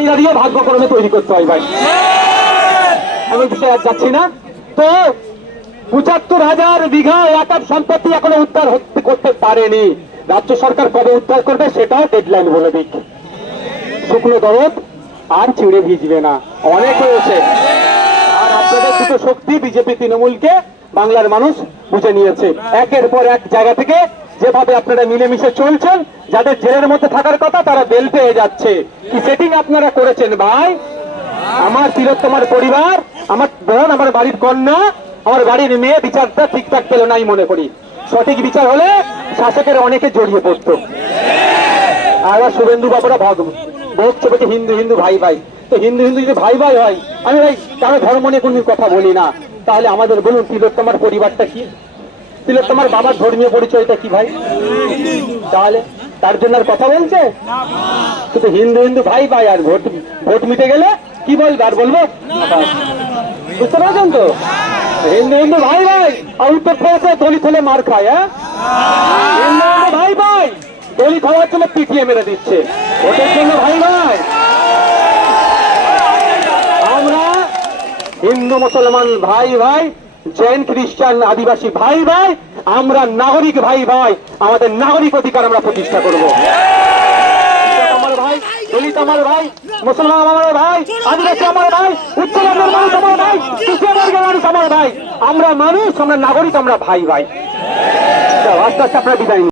বাঙালিরা দিয়ে ভাগ্যক্রমে তৈরি করতে হয় ভাই। আমি বিষয়ে আর যাচ্ছি না। তো ৭৫,০০০ বিঘা একার সম্পত্তি এখনো উদ্ধার করতে পারেনি। রাজ্য সরকার কবে উদ্ধার করবে সেটাও ডেডলাইন বলে দিক। শুকনো দরদ আর চিড়ে ভিজবে না, অনেক হয়েছে। আর আপনাদের দুটো শক্তি বিজেপি তৃণমূলকে বাংলার মানুষ বুঝে নিয়েছে। একের পর এক জায়গা থেকে যেভাবে আপনারা মিলেমিশে চলছেন, যাদের জেলের মধ্যে থাকার কথা তারা বেল পেয়ে যাচ্ছে। কি সেটিং আপনারা করেছেন ভাই? আমার তিলোত্তমার পরিবার, আমার বোন, আমার বাড়ির কন্যা, আমার বাড়ির মেয়ে বিচারটা ঠিকঠাক পেল নাই মনে করি। সঠিক বিচার হলে শাসকের অনেকে জড়িয়ে পড়তো। আর শুভেন্দু বাবুরা বলছে বলছে হিন্দু হিন্দু ভাই ভাই। তো হিন্দু হিন্দু যদি ভাই ভাই হয়, আমি ভাই কারো ধর্ম নিয়ে কোনো কথা বলি না, তাহলে আমাদের বলুন তিলোত্তমার পরিবারটা কি? তিলোত্তমার বাবার ধর্মীয় পরিচয়টা কি ভাই? তাহলে তার জন্য আর কথা বলছে? শুধু হিন্দু হিন্দু ভাই ভাই, আর ভোট মিটে গেলে কি বলবে? আর বলবো? বুঝতে পারছেন তো? হিন্দু হিন্দু ভাই ভাই, আর উত্তর প্রদেশে দলিত হলে মার খায়। হ্যাঁ, হিন্দু হিন্দু ভাই ভাই, দলিত হওয়ার জন্য পিটিয়ে মেরে দিচ্ছে ভোটের জন্য ভাই ভাই। আমরা হিন্দু মুসলমান ভাই ভাই, জৈন খ্রিস্টান আদিবাসী ভাই ভাই, আমরা নাগরিক ভাই ভাই, আমাদের নাগরিক অধিকার আমরা প্রতিষ্ঠা করবো। আমার ভাই, দলিত আমার ভাই, মুসলমান আমার ভাই, আদিবাসী আমার ভাই, উচ্চবর্গের মানুষ আমার ভাই, তৃতীয় বর্গের মানুষ আমার ভাই। আমরা মানুষ, আমরা নাগরিক, আমরা ভাই ভাই। আস্তে আস্তে আপনারা বিদায় নিন।